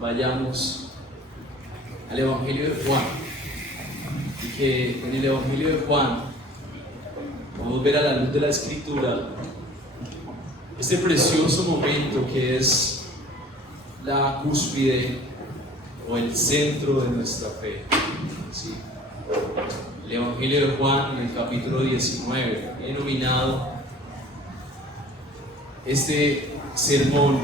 vayamos al Evangelio de Juan, y que en el Evangelio de Juan vamos a ver a la luz de la Escritura este precioso momento que es la cúspide o el centro de nuestra fe. ¿Sí? El Evangelio de Juan, en el capítulo 19, he denominado este sermón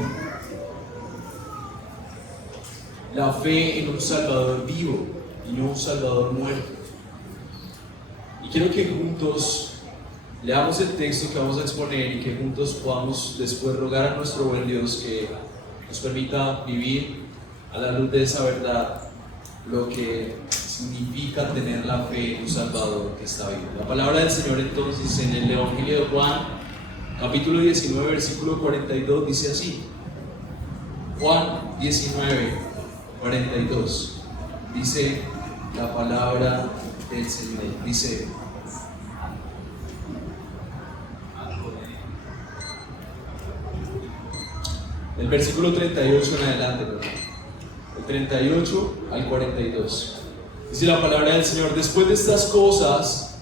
la fe en un Salvador vivo y no un Salvador muerto. Y quiero que juntos leamos el texto que vamos a exponer y que juntos podamos después rogar a nuestro buen Dios que nos permita vivir a la luz de esa verdad lo que significa tener la fe en un Salvador que está vivo. La palabra del Señor entonces en el Evangelio de Juan, capítulo 19, versículo 42, dice así. Juan 19, 42, dice la palabra del Señor, dice: el versículo 38 en adelante, perdón, el 38 al 42, dice la palabra del Señor: después de estas cosas,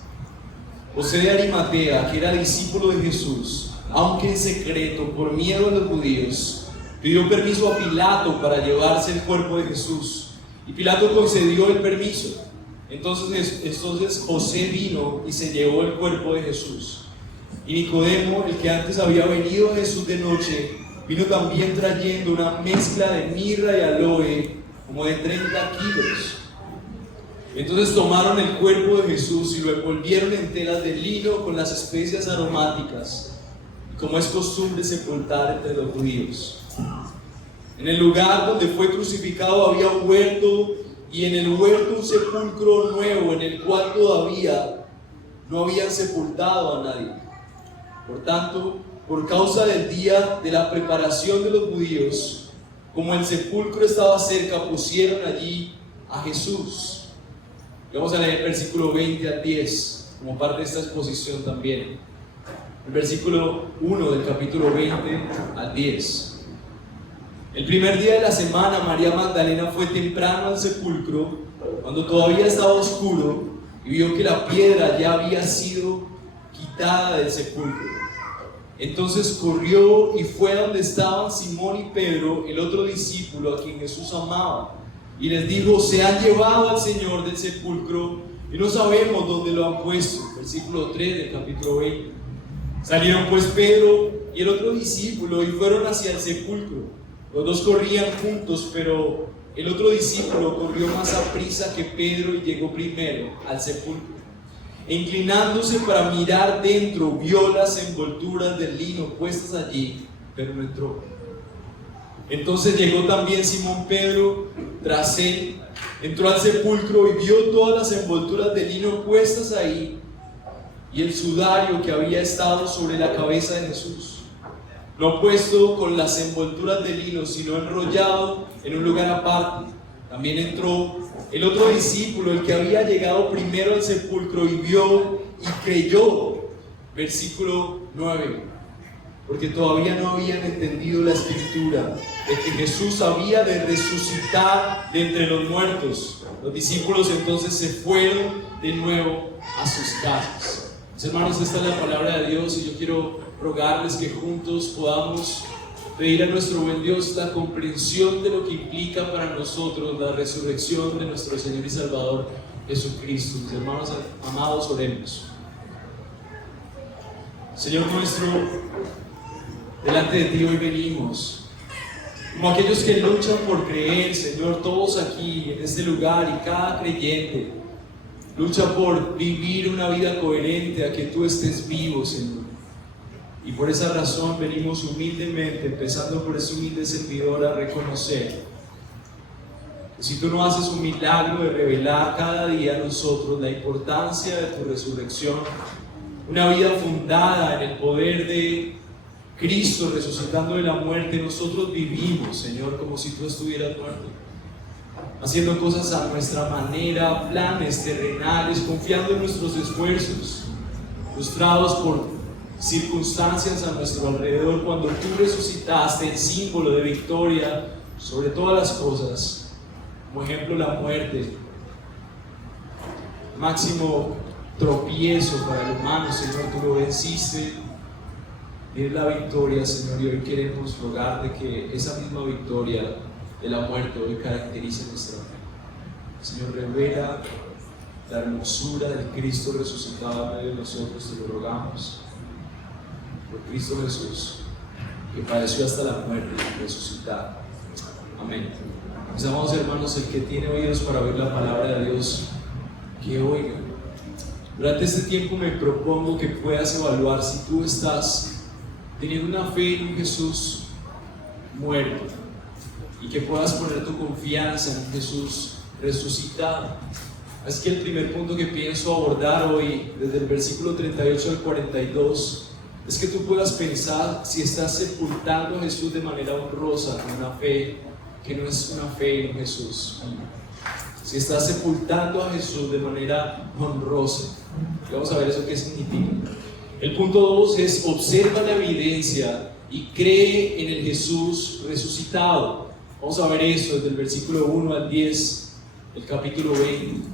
José de Arimatea, que era discípulo de Jesús, aunque en secreto por miedo a los judíos, pidió permiso a Pilato para llevarse el cuerpo de Jesús, y Pilato concedió el permiso. Entonces José vino y se llevó el cuerpo de Jesús. Y Nicodemo, el que antes había venido a Jesús de noche, vino también trayendo una mezcla de mirra y aloe, como de 30 kilos. Entonces tomaron el cuerpo de Jesús y lo envolvieron en telas de lino con las especias aromáticas, como es costumbre sepultar entre los judíos. En el lugar donde fue crucificado había un huerto, y en el huerto un sepulcro nuevo, en el cual todavía no habían sepultado a nadie. Por tanto, por causa del día de la preparación de los judíos, como el sepulcro estaba cerca, pusieron allí a Jesús. Y vamos a leer el versículo 20 al 10, como parte de esta exposición también. El versículo 1 del capítulo 20 al 10. El primer día de la semana, María Magdalena fue temprano al sepulcro, cuando todavía estaba oscuro, y vio que la piedra ya había sido quitada del sepulcro. Entonces corrió y fue a donde estaban Simón y Pedro, el otro discípulo a quien Jesús amaba, y les dijo: se han llevado al Señor del sepulcro y no sabemos dónde lo han puesto. Versículo 3 del capítulo 20. Salieron pues Pedro y el otro discípulo y fueron hacia el sepulcro. Los dos corrían juntos, pero el otro discípulo corrió más aprisa que Pedro y llegó primero al sepulcro. E inclinándose para mirar dentro, vio las envolturas del lino puestas allí, pero no entró. Entonces llegó también Simón Pedro tras él, entró al sepulcro y vio todas las envolturas de lino puestas ahí, y el sudario que había estado sobre la cabeza de Jesús, no puesto con las envolturas de lino, sino enrollado en un lugar aparte. También entró el otro discípulo, el que había llegado primero al sepulcro, y vio y creyó. Versículo 9. Porque todavía no habían entendido la escritura de que Jesús había de resucitar de entre los muertos. Los discípulos entonces se fueron de nuevo a sus casas. Mis hermanos, esta es la palabra de Dios, y yo quiero rogarles que juntos podamos pedir a nuestro buen Dios la comprensión de lo que implica para nosotros la resurrección de nuestro Señor y Salvador Jesucristo. Mis hermanos amados, oremos. Señor nuestro, delante de ti hoy venimos como aquellos que luchan por creer, Señor. Todos aquí en este lugar y cada creyente lucha por vivir una vida coherente a que tú estés vivo, Señor. Y por esa razón venimos humildemente, empezando por ese humilde servidor, a reconocer que si tú no haces un milagro de revelar cada día a nosotros la importancia de tu resurrección, una vida fundada en el poder de Cristo resucitando de la muerte, nosotros vivimos, Señor, como si tú estuvieras muerto, haciendo cosas a nuestra manera, planes terrenales, confiando en nuestros esfuerzos, frustrados por circunstancias a nuestro alrededor, cuando tú resucitaste, el símbolo de victoria sobre todas las cosas, como ejemplo la muerte, máximo tropiezo para el humano. Señor, tú lo venciste, tienes la victoria, Señor, y hoy queremos rogarte que esa misma victoria de la muerte hoy caracterice nuestra fe. Señor, revela la hermosura del Cristo resucitado en medio de nosotros, te lo rogamos, por Cristo Jesús, que padeció hasta la muerte y resucitado. Amén. Mis amados hermanos, el que tiene oídos para oír la palabra de Dios, que oiga. Durante este tiempo me propongo que puedas evaluar si tú estás teniendo una fe en un Jesús muerto y que puedas poner tu confianza en un Jesús resucitado. Así que el primer punto que pienso abordar hoy, desde el versículo 38 al 42, es que tú puedas pensar si estás sepultando a Jesús de manera honrosa con una fe que no es una fe en Jesús. Si estás sepultando a Jesús de manera honrosa. Y vamos a ver eso qué significa. El punto 2 es: observa la evidencia y cree en el Jesús resucitado. Vamos a ver eso desde el versículo 1 al 10 del capítulo 20.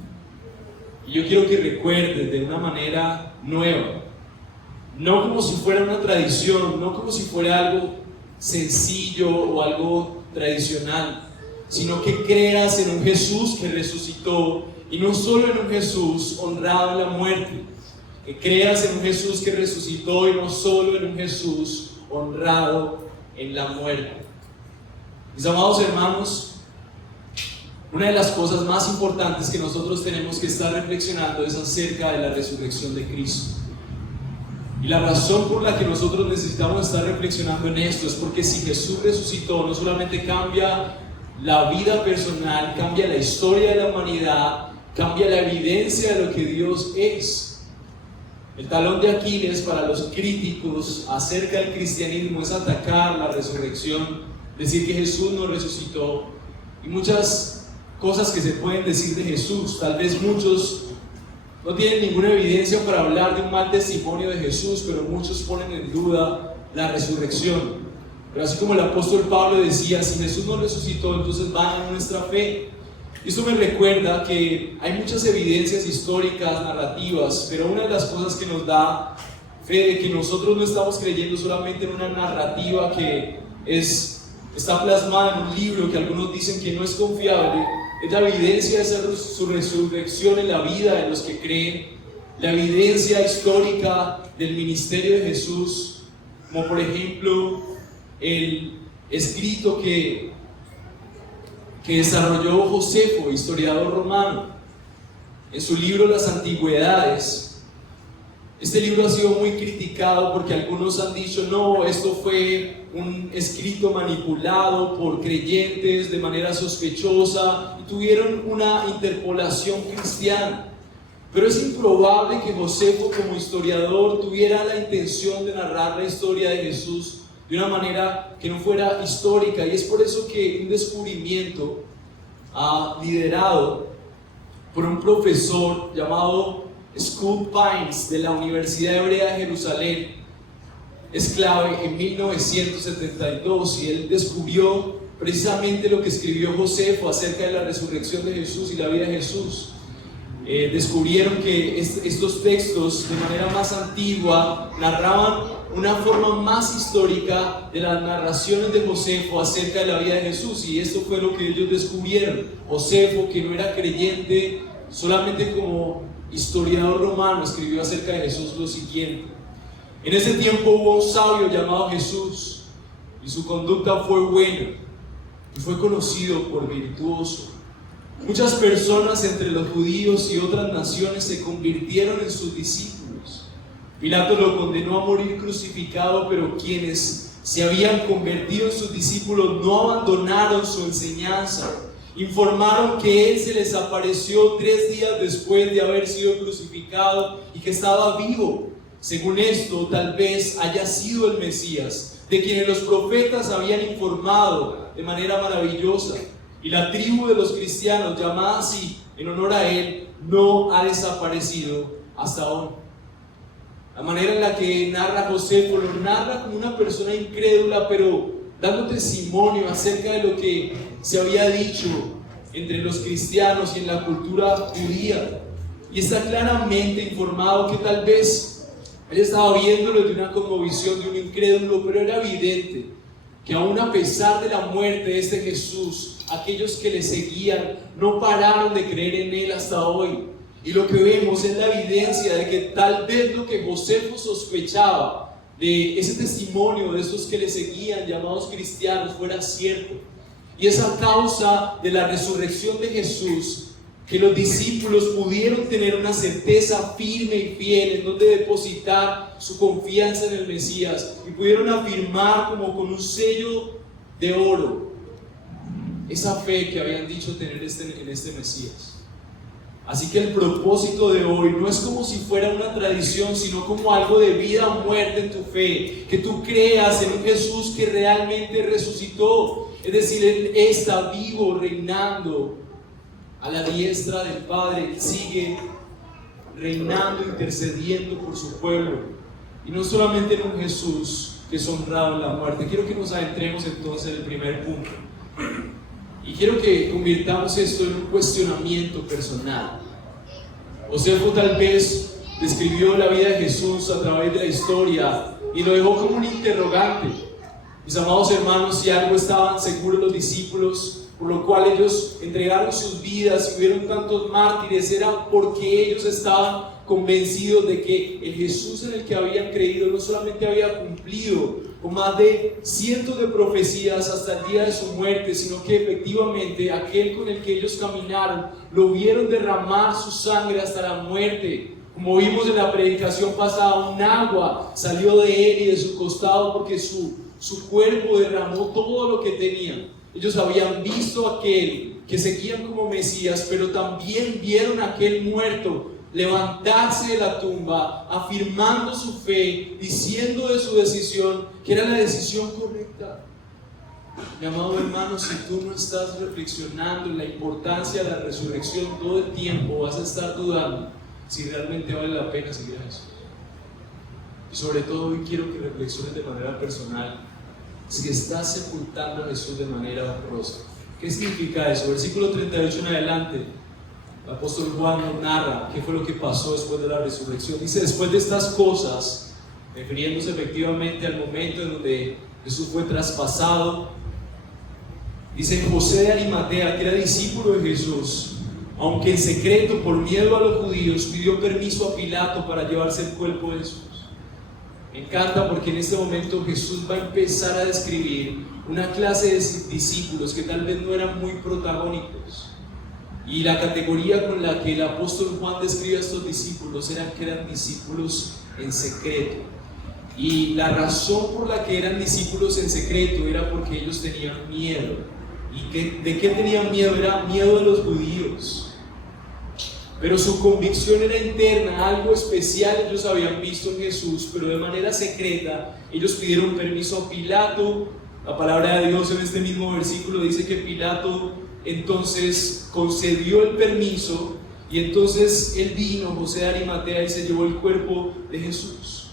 Y yo quiero que recuerdes de una manera nueva, no como si fuera una tradición, no como si fuera algo sencillo o algo tradicional, sino que creas en un Jesús que resucitó, y no solo en un Jesús honrado en la muerte, que creas en un Jesús que resucitó y no solo en un Jesús honrado en la muerte. Mis amados hermanos, una de las cosas más importantes que nosotros tenemos que estar reflexionando es acerca de la resurrección de Cristo. Y la razón por la que nosotros necesitamos estar reflexionando en esto es porque si Jesús resucitó, no solamente cambia la vida personal, cambia la historia de la humanidad, cambia la evidencia de lo que Dios es. El talón de Aquiles para los críticos acerca del cristianismo es atacar la resurrección, decir que Jesús no resucitó, y muchas cosas que se pueden decir de Jesús. Tal vez muchos no tienen ninguna evidencia para hablar de un mal testimonio de Jesús, pero muchos ponen en duda la resurrección. Pero así como el apóstol Pablo decía, si Jesús no resucitó, entonces van a nuestra fe. Y esto me recuerda que hay muchas evidencias históricas, narrativas, pero una de las cosas que nos da fe de que nosotros no estamos creyendo solamente en una narrativa que está plasmada en un libro que algunos dicen que no es confiable, es la evidencia de su resurrección en la vida de los que creen, la evidencia histórica del ministerio de Jesús, como por ejemplo el escrito que desarrolló Josefo, historiador romano, en su libro Las Antigüedades. Este libro ha sido muy criticado porque algunos han dicho, no, esto fue un escrito manipulado por creyentes de manera sospechosa y tuvieron una interpolación cristiana. Pero es improbable que Josefo, como historiador, tuviera la intención de narrar la historia de Jesús de una manera que no fuera histórica, y es por eso que un descubrimiento liderado por un profesor llamado Scott Pines de la Universidad Hebrea de Jerusalén es clave en 1972, y él descubrió precisamente lo que escribió Josefo acerca de la resurrección de Jesús y la vida de Jesús. Descubrieron que estos textos de manera más antigua narraban una forma más histórica de las narraciones de Josefo acerca de la vida de Jesús, y esto fue lo que ellos descubrieron. Josefo, que no era creyente, solamente como historiador romano, escribió acerca de Jesús lo siguiente: en ese tiempo hubo un sabio llamado Jesús, y su conducta fue buena, y fue conocido por virtuoso. Muchas personas entre los judíos y otras naciones se convirtieron en sus discípulos. Pilato lo condenó a morir crucificado, pero quienes se habían convertido en sus discípulos no abandonaron su enseñanza. Informaron que él se les apareció 3 días después de haber sido crucificado y que estaba vivo. Según esto, tal vez haya sido el Mesías, de quienes los profetas habían informado de manera maravillosa. Y la tribu de los cristianos, llamada así en honor a él, no ha desaparecido hasta hoy. La manera en la que narra Josefo lo narra como una persona incrédula, pero dando testimonio acerca de lo que se había dicho entre los cristianos y en la cultura judía. Y está claramente informado que tal vez él estaba viéndolo de una cosmovisión de un incrédulo, pero era evidente que aún a pesar de la muerte de este Jesús, aquellos que le seguían no pararon de creer en él hasta hoy. Y lo que vemos es la evidencia de que tal vez lo que Josefo sospechaba de ese testimonio de esos que le seguían, llamados cristianos, fuera cierto. Y es a causa de la resurrección de Jesús que los discípulos pudieron tener una certeza firme y fiel en donde depositar su confianza en el Mesías, y pudieron afirmar como con un sello de oro esa fe que habían dicho tener en este Mesías. Así que el propósito de hoy no es como si fuera una tradición, sino como algo de vida o muerte en tu fe, que tú creas en un Jesús que realmente resucitó, es decir, Él está vivo, reinando a la diestra del Padre. Él sigue reinando, intercediendo por su pueblo, y no solamente en un Jesús que es honrado en la muerte. Quiero que nos adentremos entonces en el primer punto, y quiero que convirtamos esto en un cuestionamiento personal. Josefo tal vez describió la vida de Jesús a través de la historia y lo dejó como un interrogante. Mis amados hermanos, si algo estaban seguros los discípulos, por lo cual ellos entregaron sus vidas y hubieron tantos mártires, era porque ellos estaban convencidos de que el Jesús en el que habían creído no solamente había cumplido con más de cientos de profecías hasta el día de su muerte, sino que efectivamente aquel con el que ellos caminaron lo vieron derramar su sangre hasta la muerte. Como vimos en la predicación pasada, un agua salió de él y de su costado porque su cuerpo derramó todo lo que tenía. Ellos habían visto a aquel que seguían como Mesías, pero también vieron a aquel muerto levantarse de la tumba, afirmando su fe, diciendo de su decisión que era la decisión correcta. Mi amado hermano, si tú no estás reflexionando en la importancia de la resurrección todo el tiempo, vas a estar dudando si realmente vale la pena seguir a Jesús. Y sobre todo hoy quiero que reflexiones de manera personal si estás sepultando a Jesús de manera honrosa. ¿Qué significa eso? Versículo 38 en adelante, el apóstol Juan nos narra qué fue lo que pasó después de la resurrección. Dice: después de estas cosas, refiriéndose efectivamente al momento en donde Jesús fue traspasado, dice: José de Arimatea, que era discípulo de Jesús, aunque en secreto por miedo a los judíos, pidió permiso a Pilato para llevarse el cuerpo de Jesús. Me encanta porque en este momento Jesús va a empezar a describir una clase de discípulos que tal vez no eran muy protagónicos. Y la categoría con la que el apóstol Juan describe a estos discípulos era que eran discípulos en secreto. Y la razón por la que eran discípulos en secreto era porque ellos tenían miedo. ¿Y de qué tenían miedo? Era miedo de los judíos. Pero su convicción era interna, algo especial ellos habían visto en Jesús, pero de manera secreta. Ellos pidieron permiso a Pilato. La palabra de Dios en este mismo versículo dice que Pilato entonces concedió el permiso, y entonces él vino, José de Arimatea, y se llevó el cuerpo de Jesús.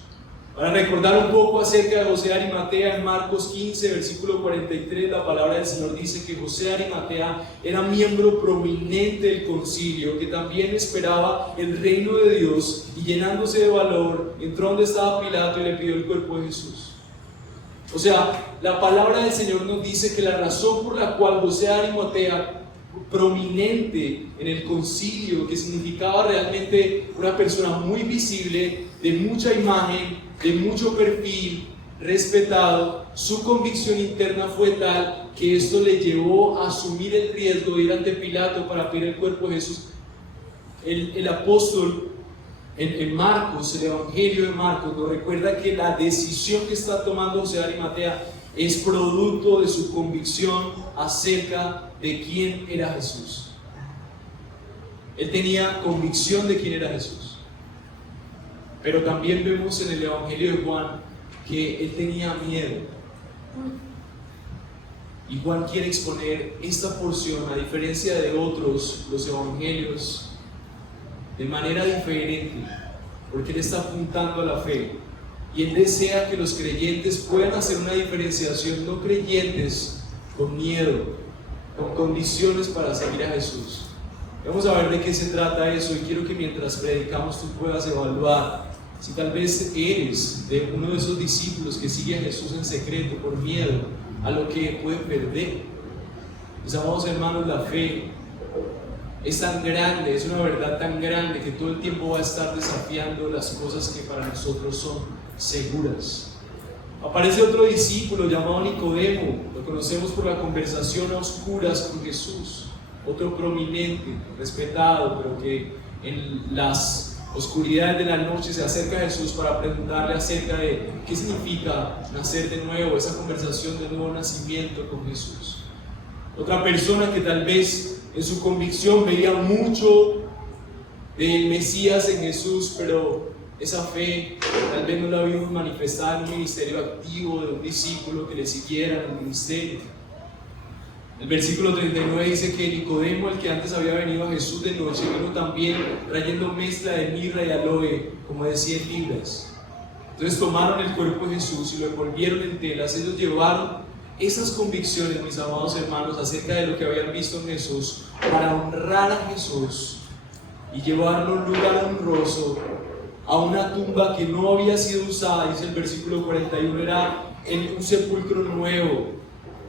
Para recordar un poco acerca de José de Arimatea, en Marcos 15, versículo 43, la palabra del Señor dice que José de Arimatea era miembro prominente del concilio, que también esperaba el reino de Dios, y llenándose de valor, entró donde estaba Pilato y le pidió el cuerpo de Jesús. O sea, la palabra del Señor nos dice que la razón por la cual José de Arimatea, prominente en el concilio, que significaba realmente una persona muy visible, de mucha imagen, de mucho perfil, respetado, su convicción interna fue tal que esto le llevó a asumir el riesgo de ir ante Pilato para pedir el cuerpo de Jesús. El apóstol en Marcos, el Evangelio de Marcos, nos recuerda que la decisión que está tomando José de Arimatea es producto de su convicción acerca de quién era Jesús. Él tenía convicción de quién era Jesús. Pero también vemos en el Evangelio de Juan que él tenía miedo. Y Juan quiere exponer esta porción, a diferencia de otros, los evangelios, de manera diferente, porque él está apuntando a la fe. Y Él desea que los creyentes puedan hacer una diferenciación, no creyentes con miedo, con condiciones para seguir a Jesús. Vamos a ver de qué se trata eso, y quiero que mientras predicamos tú puedas evaluar si tal vez eres de uno de esos discípulos que sigue a Jesús en secreto por miedo a lo que puede perder. Mis amados hermanos, la fe es tan grande, es una verdad tan grande que todo el tiempo va a estar desafiando las cosas que para nosotros son seguras. Aparece otro discípulo llamado Nicodemo, lo conocemos por la conversación a oscuras con Jesús, otro prominente, respetado, pero que en las oscuridades de la noche se acerca a Jesús para preguntarle acerca de qué significa nacer de nuevo, esa conversación de nuevo nacimiento con Jesús. Otra persona que tal vez en su convicción veía mucho del Mesías en Jesús, pero esa fe tal vez no la vimos manifestada en un ministerio activo de un discípulo que le siguiera en el ministerio. El versículo 39 dice que Nicodemo, el que antes había venido a Jesús de noche, vino también trayendo mezcla de mirra y aloe, como de 100 libras. Entonces tomaron el cuerpo de Jesús y lo envolvieron en telas. Ellos llevaron esas convicciones, mis amados hermanos, acerca de lo que habían visto en Jesús, para honrar a Jesús y llevarlo a un lugar honroso, a una tumba que no había sido usada. Dice el versículo 41, era en un sepulcro nuevo.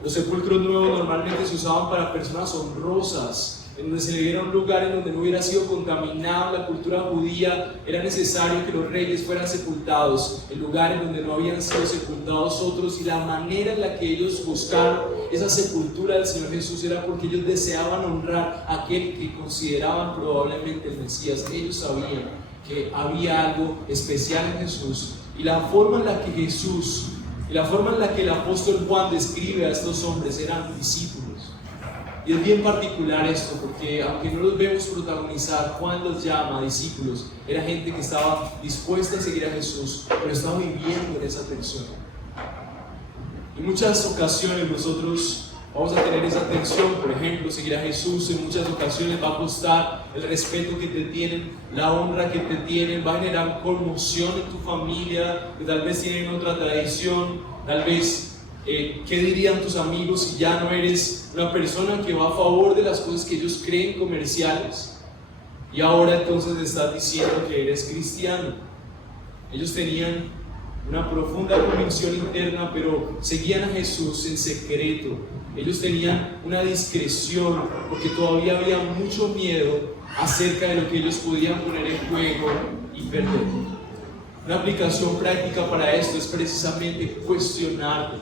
Los sepulcros nuevos normalmente se usaban para personas honrosas, en donde se le diera un lugar en donde no hubiera sido contaminado la cultura judía. Era necesario que los reyes fueran sepultados en lugares donde no habían sido sepultados otros, y la manera en la que ellos buscaron esa sepultura del Señor Jesús era porque ellos deseaban honrar a aquel que consideraban probablemente el Mesías. Ellos sabían que había algo especial en Jesús, y la forma en la que Jesús y la forma en la que el apóstol Juan describe a estos hombres eran discípulos. Y es bien particular esto, porque aunque no los vemos protagonizar, Juan los llama discípulos. Era gente que estaba dispuesta a seguir a Jesús, pero estaba viviendo en esa tensión. En muchas ocasiones nosotros vamos a tener esa tensión. Por ejemplo, seguir a Jesús en muchas ocasiones va a costar el respeto que te tienen, la honra que te tienen, va a generar conmoción en tu familia, que tal vez tienen otra tradición, tal vez qué dirían tus amigos si ya no eres una persona que va a favor de las cosas que ellos creen comerciales, y ahora entonces estás diciendo que eres cristiano. Ellos tenían una profunda convicción interna, pero seguían a Jesús en secreto. Ellos tenían una discreción porque todavía había mucho miedo acerca de lo que ellos podían poner en juego y perder. Una aplicación práctica para esto es precisamente cuestionarte.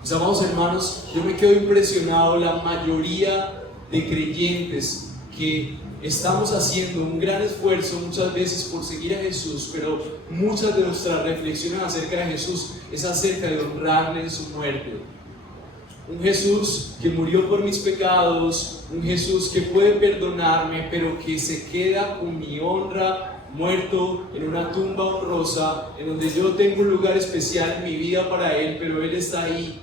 Mis amados hermanos, yo me quedo impresionado. La mayoría de creyentes que estamos haciendo un gran esfuerzo muchas veces por seguir a Jesús, pero muchas de nuestras reflexiones acerca de Jesús es acerca de honrarle en su muerte. Un Jesús que murió por mis pecados, un Jesús que puede perdonarme, pero que se queda con mi honra, muerto en una tumba honrosa, en donde yo tengo un lugar especial en mi vida para Él, pero Él está ahí,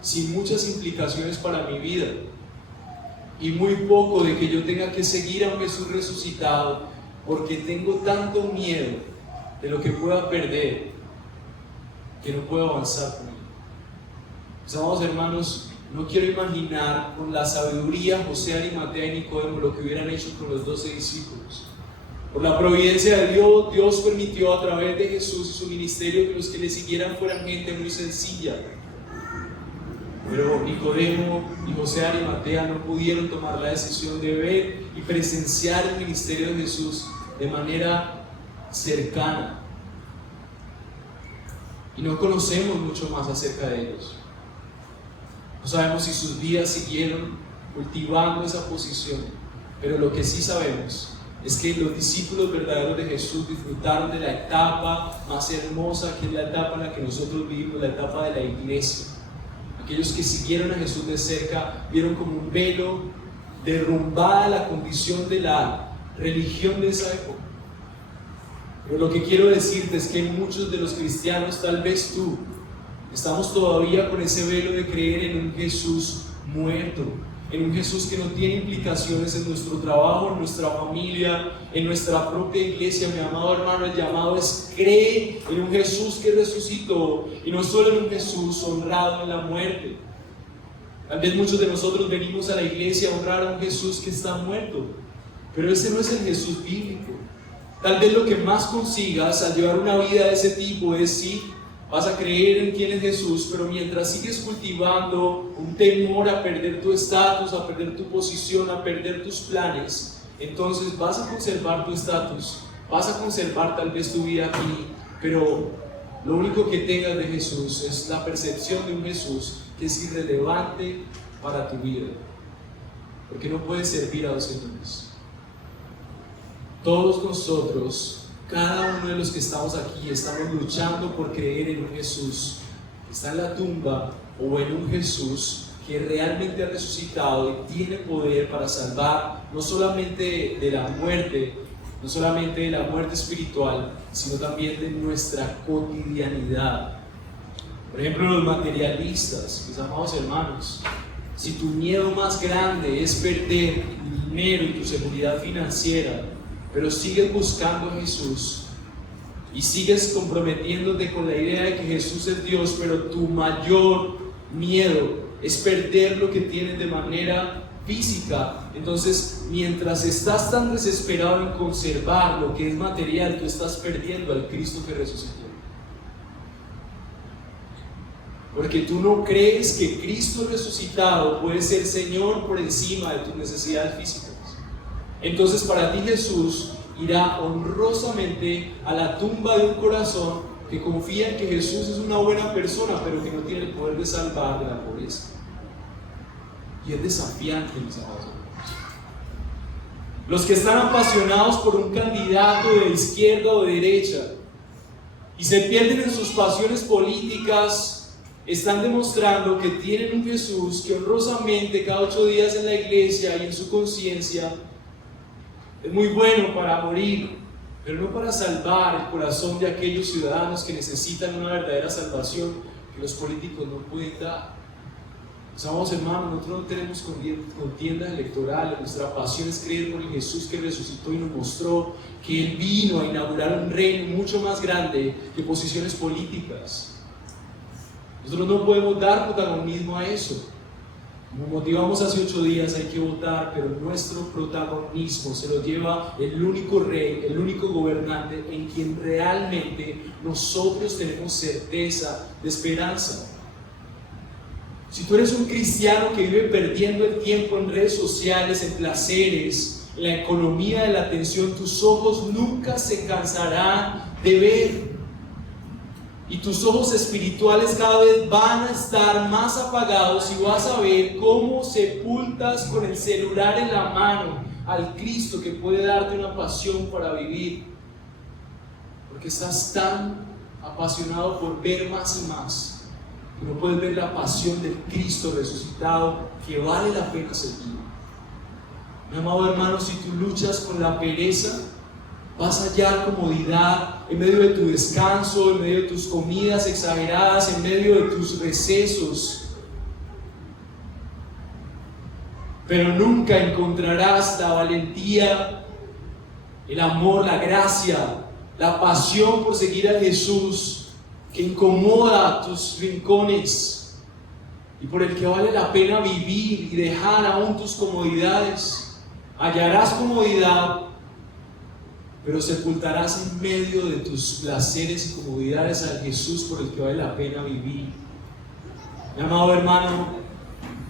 sin muchas implicaciones para mi vida, y muy poco de que yo tenga que seguir a un Jesús resucitado, porque tengo tanto miedo de lo que pueda perder, que no puedo avanzar con Él. Mis amados hermanos, no quiero imaginar con la sabiduría José, Arimatea y Nicodemo lo que hubieran hecho con los 12 discípulos. Por la providencia de Dios, Dios permitió a través de Jesús y su ministerio que los que le siguieran fueran gente muy sencilla. Pero Nicodemo y José, Arimatea no pudieron tomar la decisión de ver y presenciar el ministerio de Jesús de manera cercana. Y no conocemos mucho más acerca de ellos. No sabemos si sus vidas siguieron cultivando esa posición, pero lo que sí sabemos es que los discípulos verdaderos de Jesús disfrutaron de la etapa más hermosa, que es la etapa en la que nosotros vivimos, la etapa de la iglesia. Aquellos que siguieron a Jesús de cerca vieron como un velo derrumbada la condición de la religión de esa época. Pero lo que quiero decirte es que muchos de los cristianos, tal vez tú, estamos todavía con ese velo de creer en un Jesús muerto, en un Jesús que no tiene implicaciones en nuestro trabajo, en nuestra familia, en nuestra propia iglesia. Mi amado hermano, el llamado es: cree en un Jesús que resucitó, y no solo en un Jesús honrado en la muerte. Tal vez muchos de nosotros venimos a la iglesia a honrar a un Jesús que está muerto, pero ese no es el Jesús bíblico. Tal vez lo que más consigas al llevar una vida de ese tipo es: sí, vas a creer en quién es Jesús, pero mientras sigues cultivando un temor a perder tu estatus, a perder tu posición, a perder tus planes, entonces vas a conservar tu estatus, vas a conservar tal vez tu vida aquí, pero lo único que tengas de Jesús es la percepción de un Jesús que es irrelevante para tu vida, porque no puedes servir a dos señores. Todos nosotros, cada uno de los que estamos aquí, estamos luchando por creer en un Jesús que está en la tumba, o en un Jesús que realmente ha resucitado y tiene poder para salvar no solamente de la muerte, no solamente de la muerte espiritual, sino también de nuestra cotidianidad. Por ejemplo, los materialistas, mis amados hermanos, si tu miedo más grande es perder tu dinero y tu seguridad financiera, pero sigues buscando a Jesús y sigues comprometiéndote con la idea de que Jesús es Dios, pero tu mayor miedo es perder lo que tienes de manera física, entonces mientras estás tan desesperado en conservar lo que es material, tú estás perdiendo al Cristo que resucitó. Porque tú no crees que Cristo resucitado puede ser Señor por encima de tus necesidades físicas. Entonces para ti Jesús irá honrosamente a la tumba de un corazón que confía en que Jesús es una buena persona, pero que no tiene el poder de salvar de la pobreza. Y es desafiante, mis amados hermanos. Los que están apasionados por un candidato de izquierda o de derecha y se pierden en sus pasiones políticas, están demostrando que tienen un Jesús que honrosamente cada 8 días en la iglesia y en su conciencia es muy bueno para morir, pero no para salvar el corazón de aquellos ciudadanos que necesitan una verdadera salvación que los políticos no pueden dar. Mis amados hermanos, nosotros no tenemos contiendas electorales, nuestra pasión es creer en el Jesús que resucitó y nos mostró que Él vino a inaugurar un reino mucho más grande que posiciones políticas. Nosotros no podemos dar protagonismo a eso. Como motivamos hace 8 días, hay que votar, pero nuestro protagonismo se lo lleva el único rey, el único gobernante en quien realmente nosotros tenemos certeza de esperanza. Si tú eres un cristiano que vive perdiendo el tiempo en redes sociales, en placeres, en la economía de la atención, tus ojos nunca se cansarán de ver. Y tus ojos espirituales cada vez van a estar más apagados y vas a ver cómo sepultas con el celular en la mano al Cristo que puede darte una pasión para vivir. Porque estás tan apasionado por ver más y más que no puedes ver la pasión del Cristo resucitado que vale la pena seguir. Mi amado hermano, si tú luchas con la pereza, vas a hallar comodidad en medio de tu descanso, en medio de tus comidas exageradas, en medio de tus recesos. Pero nunca encontrarás la valentía, el amor, la gracia, la pasión por seguir a Jesús que incomoda tus rincones y por el que vale la pena vivir y dejar aún tus comodidades. Hallarás comodidad, pero sepultarás en medio de tus placeres y comodidades al Jesús por el que vale la pena vivir. Mi amado hermano,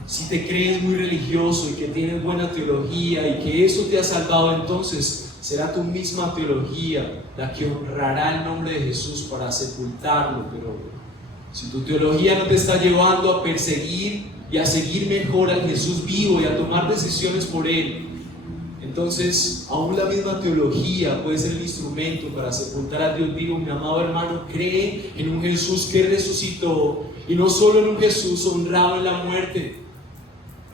si te crees muy religioso y que tienes buena teología y que eso te ha salvado, entonces será tu misma teología la que honrará el nombre de Jesús para sepultarlo. Pero si tu teología no te está llevando a perseguir y a seguir mejor al Jesús vivo y a tomar decisiones por Él, entonces aún la misma teología puede ser el instrumento para sepultar a Dios vivo. Mi amado hermano, cree en un Jesús que resucitó y no solo en un Jesús honrado en la muerte.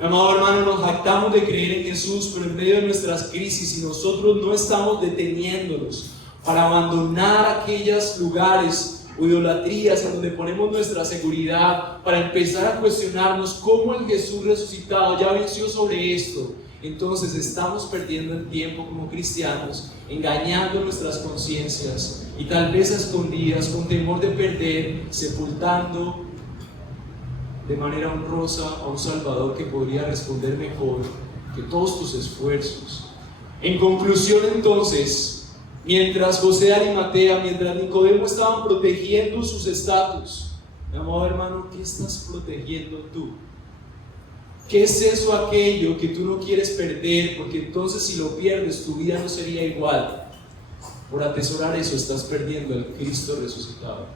Mi amado hermano, nos jactamos de creer en Jesús, pero en medio de nuestras crisis, y nosotros no estamos deteniéndonos para abandonar aquellos lugares o idolatrías en donde ponemos nuestra seguridad para empezar a cuestionarnos cómo el Jesús resucitado ya venció sobre esto, entonces estamos perdiendo el tiempo como cristianos, engañando nuestras conciencias y tal vez a escondidas, con temor de perder, sepultando de manera honrosa a un Salvador que podría responder mejor que todos tus esfuerzos. En conclusión, entonces, mientras José de Arimatea, mientras Nicodemo estaban protegiendo sus estatus, mi amado hermano, ¿qué estás protegiendo tú? ¿Qué es eso, aquello que tú no quieres perder? Porque entonces si lo pierdes, tu vida no sería igual. Por atesorar eso estás perdiendo el Cristo resucitado.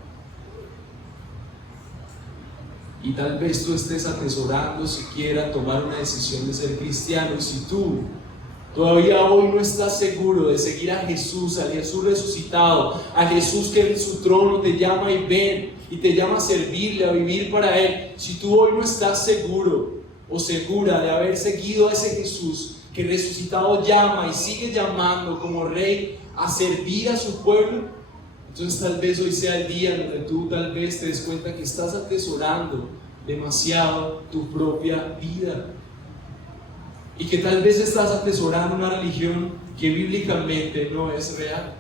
Y tal vez tú estés atesorando siquiera tomar una decisión de ser cristiano. Y si tú todavía hoy no estás seguro de seguir a Jesús, al Jesús resucitado, a Jesús que en su trono te llama y ven, y te llama a servirle, a vivir para Él. Si tú hoy no estás seguro o segura de haber seguido a ese Jesús que resucitado llama y sigue llamando como Rey a servir a su pueblo, entonces tal vez hoy sea el día donde tú tal vez te des cuenta que estás atesorando demasiado tu propia vida y que tal vez estás atesorando una religión que bíblicamente no es real.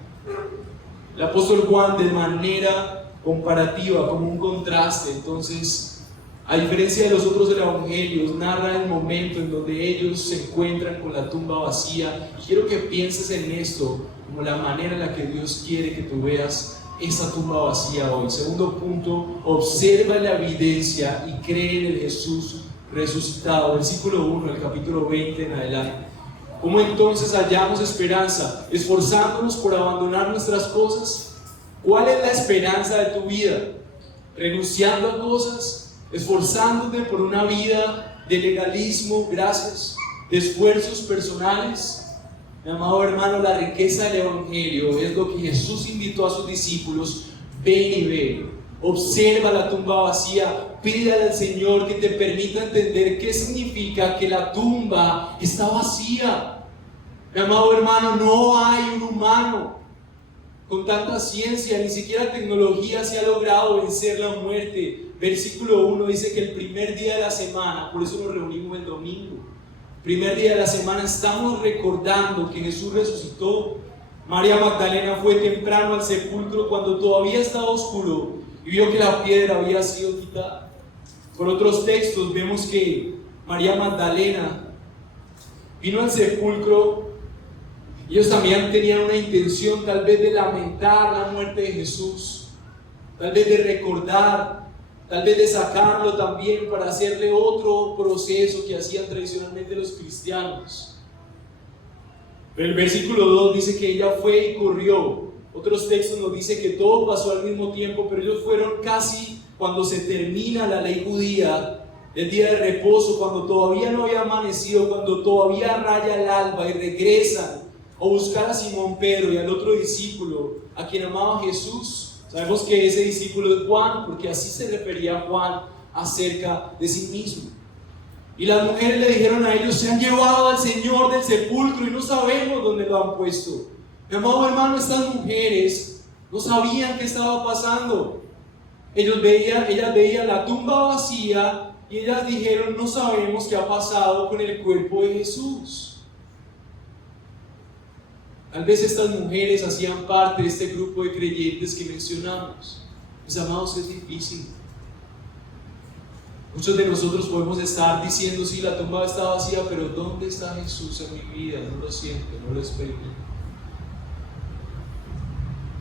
El apóstol Juan, de manera comparativa, como un contraste, entonces, a diferencia de los otros evangelios, narra el momento en donde ellos se encuentran con la tumba vacía. Y quiero que pienses en esto como la manera en la que Dios quiere que tú veas esa tumba vacía hoy. Segundo punto, observa la evidencia y cree en el Jesús resucitado. Versículo 1 del capítulo 20 en adelante. ¿Cómo entonces hallamos esperanza? ¿Esforzándonos por abandonar nuestras cosas? ¿Cuál es la esperanza de tu vida? ¿Renunciando a cosas? ¿Esforzándote por una vida de legalismo, gracias, de esfuerzos personales? Mi amado hermano, la riqueza del Evangelio es lo que Jesús invitó a sus discípulos. Ven y ve, observa la tumba vacía, pídele al Señor que te permita entender qué significa que la tumba está vacía. Mi amado hermano, no hay un humano con tanta ciencia, ni siquiera tecnología se ha logrado vencer la muerte. Versículo 1 dice que el primer día de la semana, por eso nos reunimos el domingo, primer día de la semana, estamos recordando que Jesús resucitó. María Magdalena fue temprano al sepulcro cuando todavía estaba oscuro y vio que la piedra había sido quitada. Por otros textos vemos que María Magdalena vino al sepulcro. Ellos también tenían una intención tal vez de lamentar la muerte de Jesús, tal vez de recordar, tal vez de sacarlo también para hacerle otro proceso que hacían tradicionalmente los cristianos. Pero el versículo 2 dice que ella fue y corrió. Otros textos nos dicen que todo pasó al mismo tiempo, pero ellos fueron casi cuando se termina la ley judía, el día de reposo, cuando todavía no había amanecido, cuando todavía raya el alba, y regresan a buscar a Simón Pedro y al otro discípulo a quien amaba Jesús. Sabemos que ese discípulo es Juan, porque así se refería Juan acerca de sí mismo. Y las mujeres le dijeron a ellos: se han llevado al Señor del sepulcro y no sabemos dónde lo han puesto. Mi amado hermano, estas mujeres no sabían qué estaba pasando. Ellas veían la tumba vacía y ellas dijeron: no sabemos qué ha pasado con el cuerpo de Jesús. Tal vez estas mujeres hacían parte de este grupo de creyentes que mencionamos. Mis amados, es difícil. Muchos de nosotros podemos estar diciendo: sí, la tumba está vacía, pero ¿dónde está Jesús en mi vida? No lo siento, no lo experimento.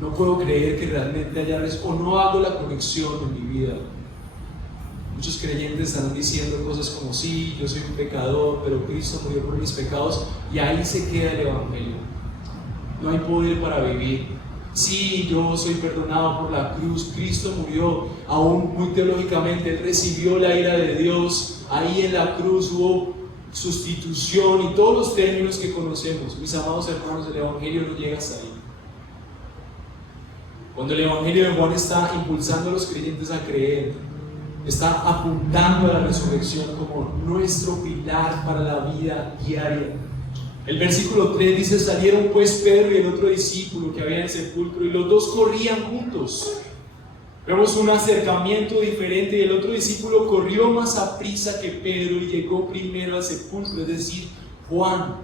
No puedo creer que realmente haya o no hago la conexión en mi vida. Muchos creyentes están diciendo cosas como: sí, yo soy un pecador, pero Cristo murió por mis pecados, y ahí se queda el Evangelio. No hay poder para vivir. Sí, yo soy perdonado por la cruz. Cristo murió, aún muy teológicamente, Él recibió la ira de Dios. Ahí en la cruz hubo sustitución y todos los términos que conocemos. Mis amados hermanos, el Evangelio no llega hasta ahí. Cuando el Evangelio de Juan está impulsando a los creyentes a creer, está apuntando a la resurrección como nuestro pilar para la vida diaria. El versículo 3 dice: salieron pues Pedro y el otro discípulo que había en el sepulcro, y los dos corrían juntos. Vemos un acercamiento diferente y el otro discípulo corrió más aprisa que Pedro y llegó primero al sepulcro, es decir, Juan.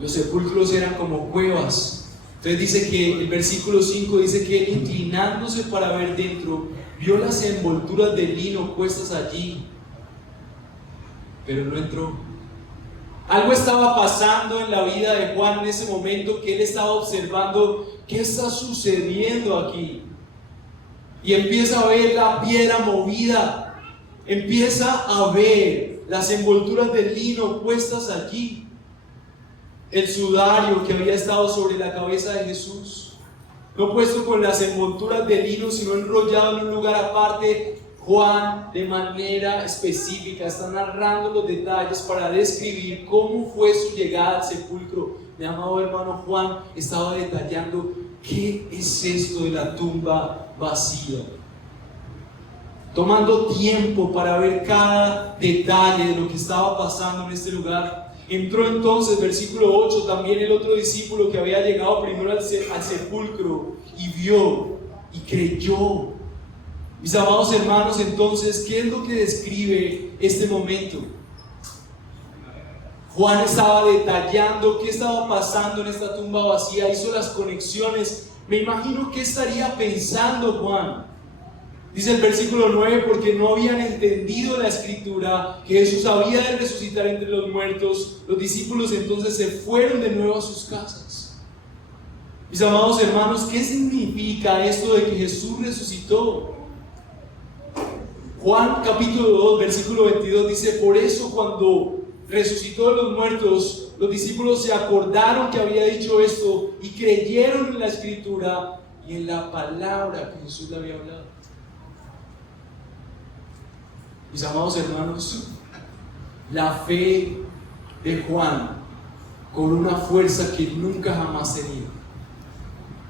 Los sepulcros eran como cuevas. Entonces dice que el versículo 5 dice que él, inclinándose para ver dentro, vio las envolturas de lino puestas allí, pero no entró. Algo estaba pasando en la vida de Juan en ese momento, que él estaba observando qué está sucediendo aquí. Y empieza a ver la piedra movida, empieza a ver las envolturas de lino puestas allí, el sudario que había estado sobre la cabeza de Jesús, no puesto con las envolturas de lino, sino enrollado en un lugar aparte. Juan, de manera específica, está narrando los detalles para describir cómo fue su llegada al sepulcro. Mi amado hermano Juan estaba detallando qué es esto de la tumba vacía, tomando tiempo para ver cada detalle de lo que estaba pasando en este lugar. Entró entonces, versículo 8, también el otro discípulo que había llegado primero al sepulcro y vio y creyó. Mis amados hermanos, entonces, ¿qué es lo que describe este momento? Juan estaba detallando qué estaba pasando en esta tumba vacía, hizo las conexiones. Me imagino qué estaría pensando Juan. Dice el versículo 9, porque no habían entendido la escritura, que Jesús había de resucitar entre los muertos. Los discípulos entonces se fueron de nuevo a sus casas. Mis amados hermanos, ¿qué significa esto de que Jesús resucitó? Juan capítulo 2, versículo 22 dice: por eso cuando resucitó de los muertos, los discípulos se acordaron que había dicho esto y creyeron en la escritura y en la palabra que Jesús le había hablado. Mis amados hermanos, la fe de Juan con una fuerza que nunca jamás tenía.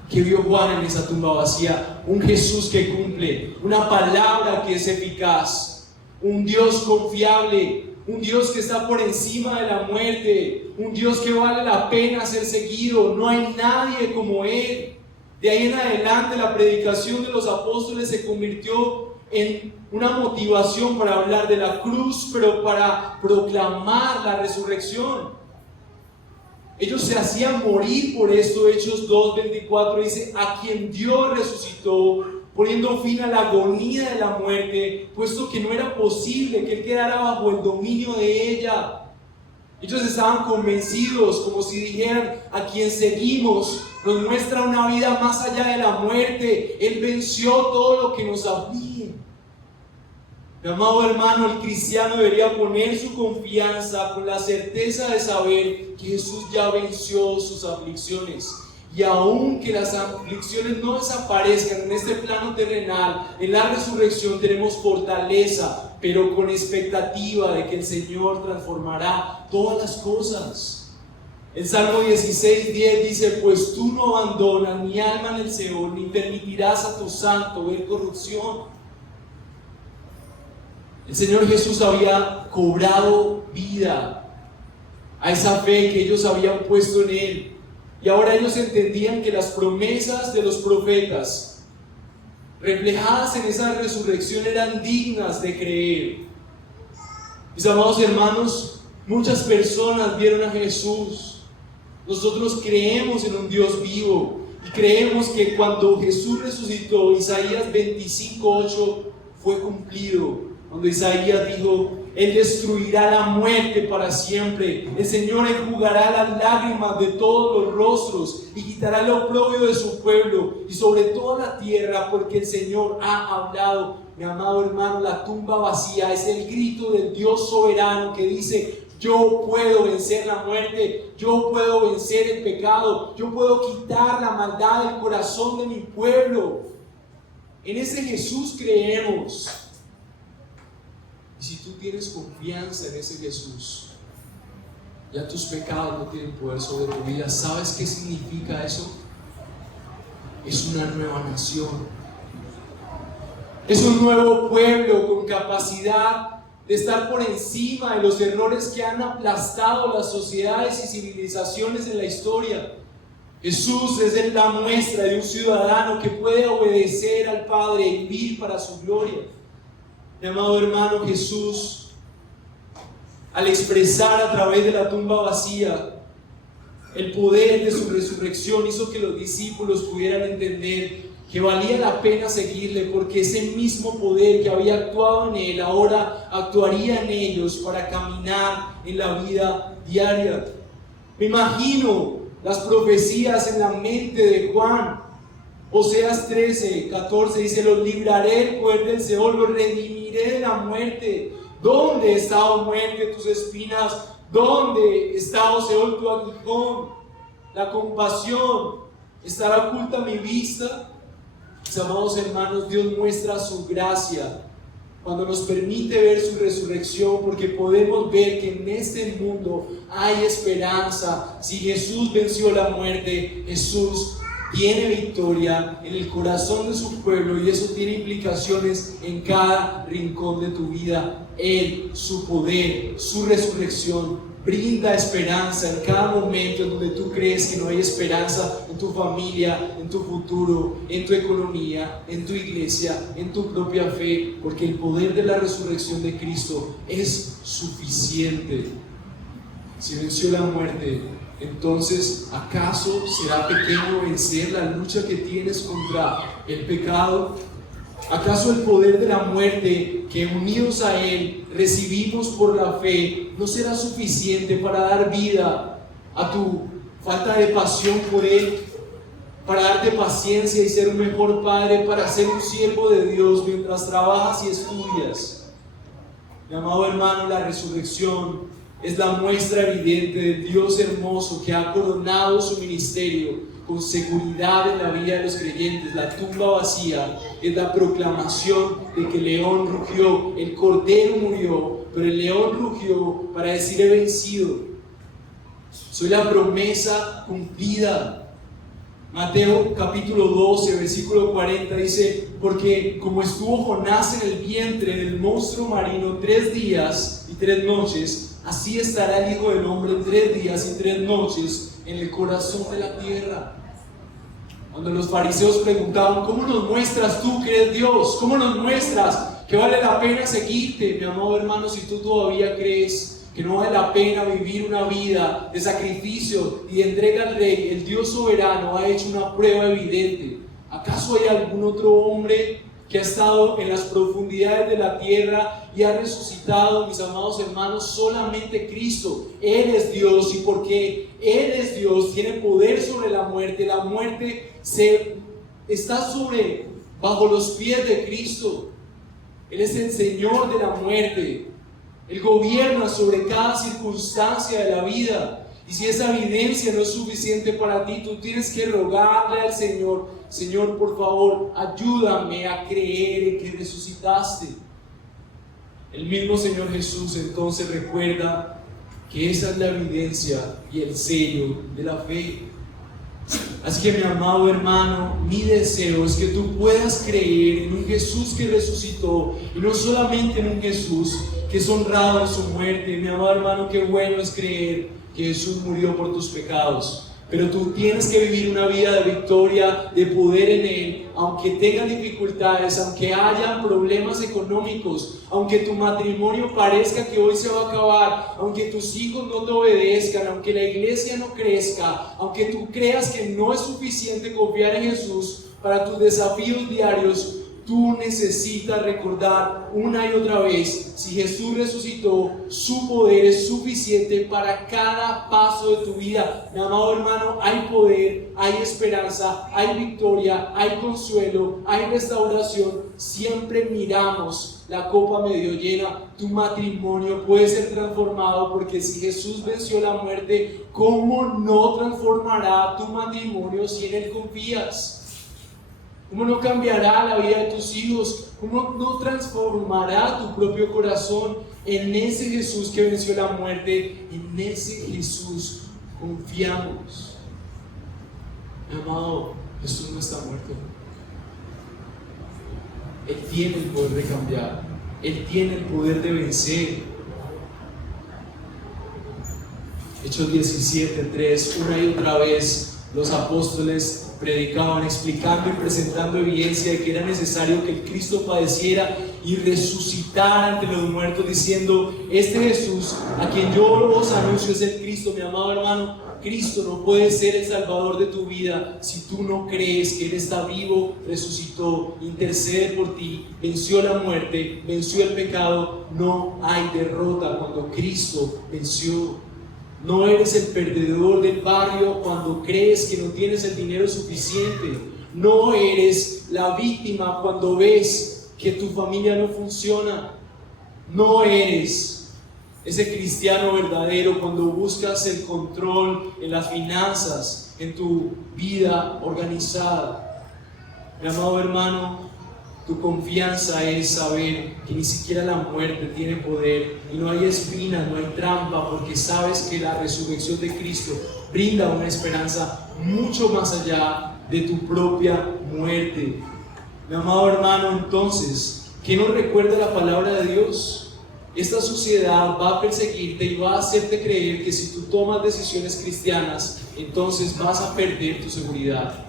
¿Qué vio Juan en esa tumba vacía? Un Jesús que cumple, una palabra que es eficaz, un Dios confiable, un Dios que está por encima de la muerte, un Dios que vale la pena ser seguido. No hay nadie como Él. De ahí en adelante la predicación de los apóstoles se convirtió en una motivación para hablar de la cruz, pero para proclamar la resurrección. Ellos se hacían morir por esto. Hechos 2:24 dice: a quien Dios resucitó, poniendo fin a la agonía de la muerte, puesto que no era posible que Él quedara bajo el dominio de ella. Ellos estaban convencidos, como si dijeran: a quien seguimos nos muestra una vida más allá de la muerte. Él venció todo lo que nos aflige. Mi amado hermano, el cristiano debería poner su confianza con la certeza de saber que Jesús ya venció sus aflicciones. Y aunque las aflicciones no desaparezcan en este plano terrenal, en la resurrección tenemos fortaleza, pero con expectativa de que el Señor transformará todas las cosas. El Salmo 16:10 dice: pues tú no abandonas mi alma en el Seol, ni permitirás a tu santo ver corrupción. El Señor Jesús había cobrado vida a esa fe que ellos habían puesto en Él. Y ahora ellos entendían que las promesas de los profetas reflejadas en esa resurrección eran dignas de creer. Mis amados hermanos, muchas personas vieron a Jesús. Nosotros creemos en un Dios vivo y creemos que cuando Jesús resucitó, Isaías 25:8 fue cumplido. Cuando Isaías dijo: Él destruirá la muerte para siempre. El Señor enjugará las lágrimas de todos los rostros y quitará el oprobio de su pueblo y sobre toda la tierra, porque el Señor ha hablado. Mi amado hermano, la tumba vacía es el grito del Dios soberano que dice: yo puedo vencer la muerte, yo puedo vencer el pecado, yo puedo quitar la maldad del corazón de mi pueblo. En ese Jesús creemos. Y si tú tienes confianza en ese Jesús, ya tus pecados no tienen poder sobre tu vida. ¿Sabes qué significa eso? Es una nueva nación. Es un nuevo pueblo con capacidad de estar por encima de los errores que han aplastado las sociedades y civilizaciones en la historia. Jesús es la muestra de un ciudadano que puede obedecer al Padre y vivir para su gloria. Mi amado hermano, Jesús, al expresar a través de la tumba vacía el poder de su resurrección, hizo que los discípulos pudieran entender que valía la pena seguirle, porque ese mismo poder que había actuado en él ahora actuaría en ellos para caminar en la vida diaria. Me imagino las profecías en la mente de Juan. Oseas 13:14 dice: los libraré del poder del Seol, los redimiré de la muerte. ¿Dónde está, oh muerte, tus espinas? ¿Dónde está, oh Seol, tu aguijón? La compasión estará oculta a mi vista. Mis amados hermanos, Dios muestra su gracia cuando nos permite ver su resurrección, porque podemos ver que en este mundo hay esperanza. Si Jesús venció la muerte, Jesús tiene victoria en el corazón de su pueblo, y eso tiene implicaciones en cada rincón de tu vida. Él, su poder, su resurrección brinda esperanza en cada momento en donde tú crees que no hay esperanza en tu familia, en tu futuro, en tu economía, en tu iglesia, en tu propia fe, porque el poder de la resurrección de Cristo es suficiente. Si venció la muerte, entonces, ¿acaso será pequeño vencer la lucha que tienes contra el pecado? ¿Acaso el poder de la muerte que unidos a Él recibimos por la fe no será suficiente para dar vida a tu falta de pasión por Él, para darte paciencia y ser un mejor padre, para ser un siervo de Dios mientras trabajas y estudias? Mi amado hermano, la resurrección es la muestra evidente del Dios hermoso que ha coronado su ministerio con seguridad en la vida de los creyentes. La tumba vacía es la proclamación de que el león rugió, el cordero murió, pero el león rugió para decir: he vencido. Soy la promesa cumplida. Mateo capítulo 12, versículo 40 dice: porque como estuvo Jonás en el vientre del monstruo marino 3 días y 3 noches, así estará el Hijo del Hombre 3 días y 3 noches en el corazón de la tierra. Cuando los fariseos preguntaban: ¿cómo nos muestras tú que eres Dios? ¿Cómo nos muestras que vale la pena seguirte? Mi amado hermano, si tú todavía crees que no vale la pena vivir una vida de sacrificio y de entrega al Rey, el Dios soberano ha hecho una prueba evidente. ¿Acaso hay algún otro hombre que ha estado en las profundidades de la tierra y ha resucitado? Mis amados hermanos, solamente Cristo. Él es Dios, y porque Él es Dios, tiene poder sobre la muerte. La muerte está bajo los pies de Cristo. Él es el Señor de la muerte. Él gobierna sobre cada circunstancia de la vida. Y si esa evidencia no es suficiente para ti, tú tienes que rogarle al Señor: Señor, por favor, ayúdame a creer en que resucitaste. El mismo Señor Jesús entonces recuerda que esa es la evidencia y el sello de la fe. Así que, mi amado hermano, mi deseo es que tú puedas creer en un Jesús que resucitó, y no solamente en un Jesús que es honrado en su muerte. Mi amado hermano, qué bueno es creer que Jesús murió por tus pecados, pero tú tienes que vivir una vida de victoria, de poder en Él, aunque tengas dificultades, aunque hayan problemas económicos, aunque tu matrimonio parezca que hoy se va a acabar, aunque tus hijos no te obedezcan, aunque la iglesia no crezca, aunque tú creas que no es suficiente confiar en Jesús para tus desafíos diarios. Tú necesitas recordar una y otra vez: si Jesús resucitó, su poder es suficiente para cada paso de tu vida. Mi amado hermano, hay poder, hay esperanza, hay victoria, hay consuelo, hay restauración. Siempre miramos la copa medio llena. Tu matrimonio puede ser transformado, porque si Jesús venció la muerte, ¿cómo no transformará tu matrimonio si en Él confías? ¿Cómo no cambiará la vida de tus hijos? ¿Cómo no transformará tu propio corazón en ese Jesús que venció la muerte? En ese Jesús confiamos. Mi amado, Jesús no está muerto. Él tiene el poder de cambiar. Él tiene el poder de vencer. Hechos 17:3, una y otra vez los apóstoles predicaban, explicando y presentando evidencia de que era necesario que el Cristo padeciera y resucitara entre los muertos, diciendo: este Jesús a quien yo os anuncio es el Cristo. Mi amado hermano, Cristo no puede ser el Salvador de tu vida si tú no crees que Él está vivo, resucitó, intercede por ti, venció la muerte, venció el pecado. No hay derrota cuando Cristo venció. No eres el perdedor del barrio cuando crees que no tienes el dinero suficiente. No eres la víctima cuando ves que tu familia no funciona. No eres ese cristiano verdadero cuando buscas el control en las finanzas, en tu vida organizada. Mi amado hermano, tu confianza es saber que ni siquiera la muerte tiene poder y no hay espinas, no hay trampa, porque sabes que la resurrección de Cristo brinda una esperanza mucho más allá de tu propia muerte. Mi amado hermano, entonces, ¿qué nos recuerda la palabra de Dios? Esta sociedad va a perseguirte y va a hacerte creer que si tú tomas decisiones cristianas, entonces vas a perder tu seguridad.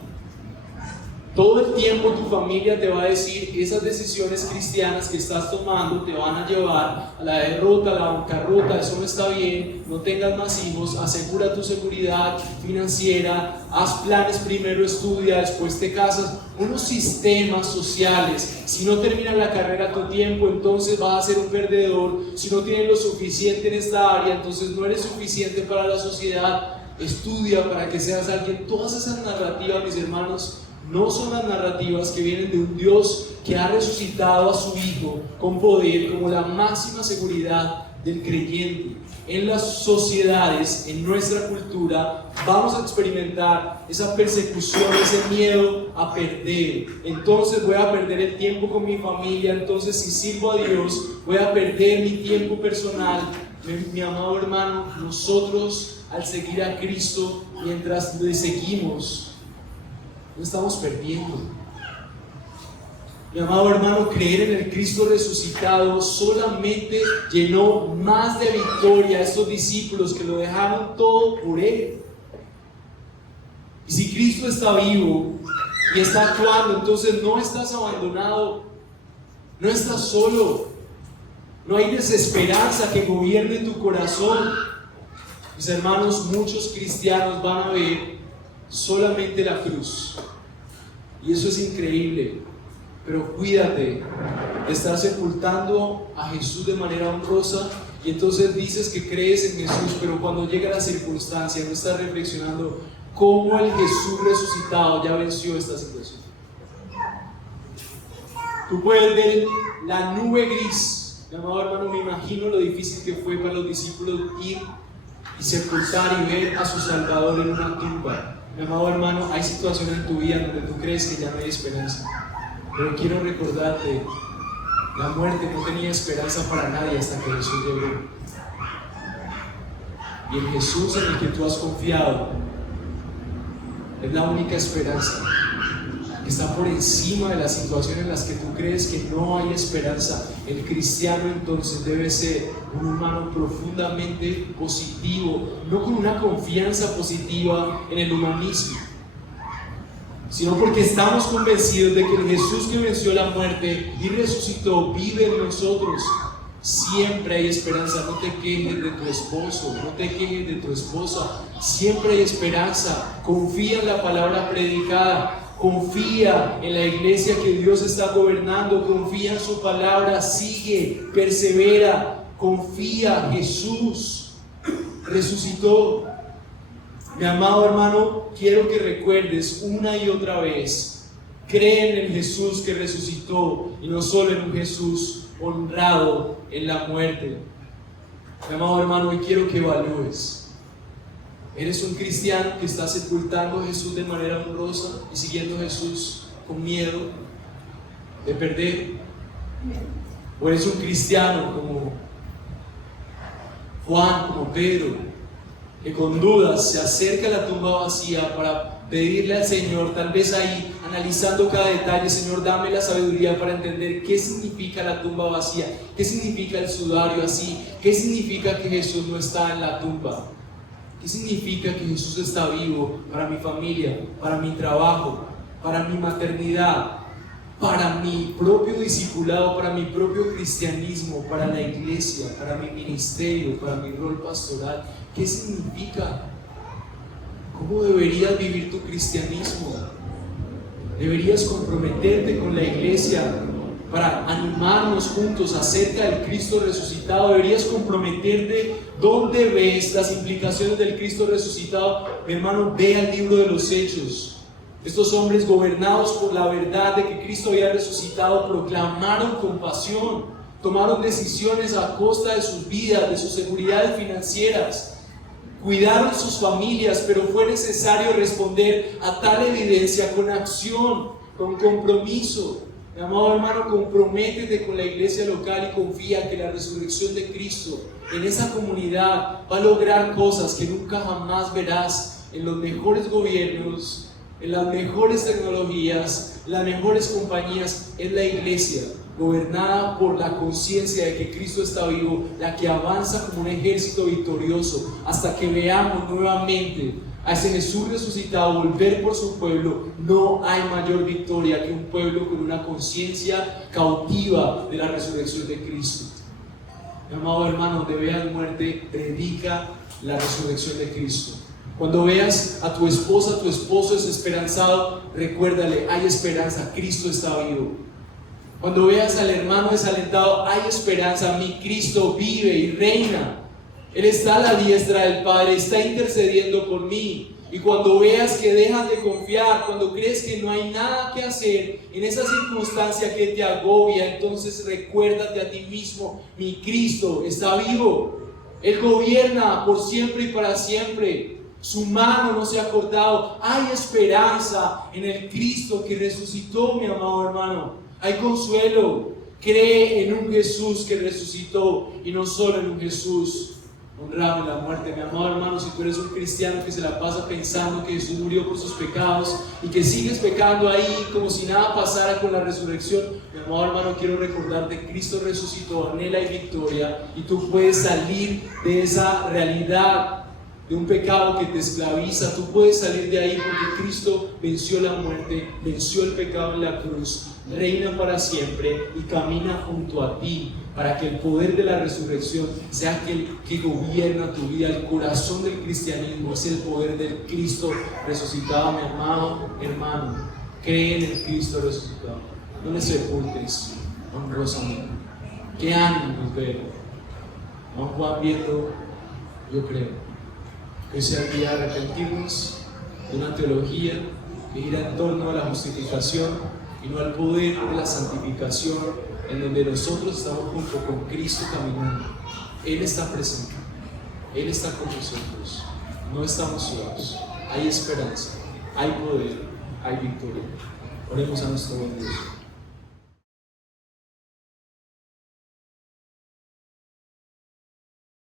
Todo el tiempo tu familia te va a decir: esas decisiones cristianas que estás tomando te van a llevar a la derrota, a la bancarrota, eso no está bien, no tengas más hijos, asegura tu seguridad financiera, haz planes, primero estudia, después te casas. Unos sistemas sociales: si no terminas la carrera a tu tiempo, entonces vas a ser un perdedor. Si no tienes lo suficiente en esta área, entonces no eres suficiente para la sociedad. Estudia para que seas alguien. Todas esas narrativas, mis hermanos, no son las narrativas que vienen de un Dios que ha resucitado a su Hijo con poder como la máxima seguridad del creyente. En las sociedades, en nuestra cultura, vamos a experimentar esa persecución, ese miedo a perder. Entonces voy a perder el tiempo con mi familia, entonces si sirvo a Dios voy a perder mi tiempo personal. Mi amado hermano, nosotros al seguir a Cristo, mientras le seguimos, no estamos perdiendo. Mi amado hermano, creer en el Cristo resucitado solamente llenó más de victoria a estos discípulos que lo dejaron todo por Él. Y si Cristo está vivo y está actuando, entonces no estás abandonado, no estás solo, no hay desesperanza que gobierne tu corazón. Mis hermanos, muchos cristianos van a ver solamente la cruz, y eso es increíble, pero cuídate de estar sepultando a Jesús de manera honrosa y entonces dices que crees en Jesús, pero cuando llega la circunstancia no estás reflexionando cómo el Jesús resucitado ya venció esta situación. Tú puedes ver la nube gris. Mi amado hermano, me imagino lo difícil que fue para los discípulos ir y sepultar y ver a su Salvador en una tumba. Mi amado hermano, hay situaciones en tu vida donde tú crees que ya no hay esperanza, pero quiero recordarte: la muerte no tenía esperanza para nadie hasta que Jesús llegó. Y el Jesús en el que tú has confiado es la única esperanza que está por encima de las situaciones en las que tú crees que no hay esperanza. El cristiano entonces debe ser un humano profundamente positivo, no con una confianza positiva en el humanismo, sino porque estamos convencidos de que el Jesús que venció la muerte y resucitó vive en nosotros. Siempre hay esperanza. No te quejes de tu esposo, no te quejes de tu esposa. Siempre hay esperanza. Confía en la palabra predicada. Confía en la iglesia que Dios está gobernando, confía en su palabra, sigue, persevera, confía. Jesús resucitó. Mi amado hermano, quiero que recuerdes una y otra vez: cree en el Jesús que resucitó y no solo en un Jesús honrado en la muerte. Mi amado hermano, hoy quiero que evalúes. ¿Eres un cristiano que está sepultando a Jesús de manera honrosa y siguiendo a Jesús con miedo de perder? ¿O eres un cristiano como Juan, como Pedro, que con dudas se acerca a la tumba vacía para pedirle al Señor, tal vez ahí analizando cada detalle: Señor, dame la sabiduría para entender qué significa la tumba vacía, qué significa el sudario así, qué significa que Jesús no está en la tumba? ¿Qué significa que Jesús está vivo para mi familia, para mi trabajo, para mi maternidad, para mi propio discipulado, para mi propio cristianismo, para la iglesia, para mi ministerio, para mi rol pastoral? ¿Qué significa? ¿Cómo deberías vivir tu cristianismo? Deberías comprometerte con la iglesia para animarnos juntos acerca del Cristo resucitado. Deberías comprometerte. ¿Dónde ves las implicaciones del Cristo resucitado? Mi hermano, ve al libro de los Hechos. Estos hombres, gobernados por la verdad de que Cristo había resucitado, proclamaron con pasión, tomaron decisiones a costa de sus vidas, de sus seguridades financieras, cuidaron sus familias, pero fue necesario responder a tal evidencia con acción, con compromiso. Mi amado hermano, comprométete con la iglesia local y confía que la resurrección de Cristo en esa comunidad va a lograr cosas que nunca jamás verás en los mejores gobiernos, en las mejores tecnologías, las mejores compañías. Es la iglesia gobernada por la conciencia de que Cristo está vivo, la que avanza como un ejército victorioso hasta que veamos nuevamente a ese Jesús resucitado volver por su pueblo. No hay mayor victoria que un pueblo con una conciencia cautiva de la resurrección de Cristo. Mi amado hermano, donde veas muerte, predica la resurrección de Cristo. Cuando veas a tu esposa, a tu esposo desesperanzado, recuérdale, hay esperanza, Cristo está vivo. Cuando veas al hermano desalentado, hay esperanza, mi Cristo vive y reina. Él está a la diestra del Padre, está intercediendo por mí. Y cuando veas que dejas de confiar, cuando crees que no hay nada que hacer en esa circunstancia que te agobia, entonces recuérdate a ti mismo, mi Cristo está vivo. Él gobierna por siempre y para siempre. Su mano no se ha cortado. Hay esperanza en el Cristo que resucitó, mi amado hermano. Hay consuelo. Cree en un Jesús que resucitó y no solo en un Jesús honrado en la muerte. Mi amado hermano, si tú eres un cristiano que se la pasa pensando que Jesús murió por sus pecados y que sigues pecando ahí como si nada pasara con la resurrección, mi amado hermano, quiero recordarte, Cristo resucitó, anhela y victoria, y tú puedes salir de esa realidad de un pecado que te esclaviza. Tú puedes salir de ahí porque Cristo venció la muerte, venció el pecado en la cruz, reina para siempre y camina junto a ti para que el poder de la resurrección sea aquel que gobierna tu vida. El corazón del cristianismo es el poder del Cristo resucitado. Mi amado hermano, cree en el Cristo resucitado. No le sepultes honrosamente. Qué ánimo nos veo. Don Juan viendo, yo creo que sea el día de arrepentirnos de una teología que gira en torno a la justificación y no al poder de la santificación, en donde nosotros estamos junto con Cristo caminando. Él está presente, Él está con nosotros, no estamos solos. Hay esperanza, hay poder, hay victoria. Oremos a nuestro buen Dios.